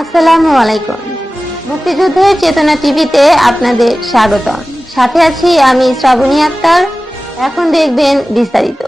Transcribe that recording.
আসসালামু আলাইকুম। মুক্তিযুদ্ধের চেতনা টিভিতে আপনাদের স্বাগতম। সাথে আছি আমি শ্রাবণী আক্তার। এখন দেখবেন বিস্তারিত।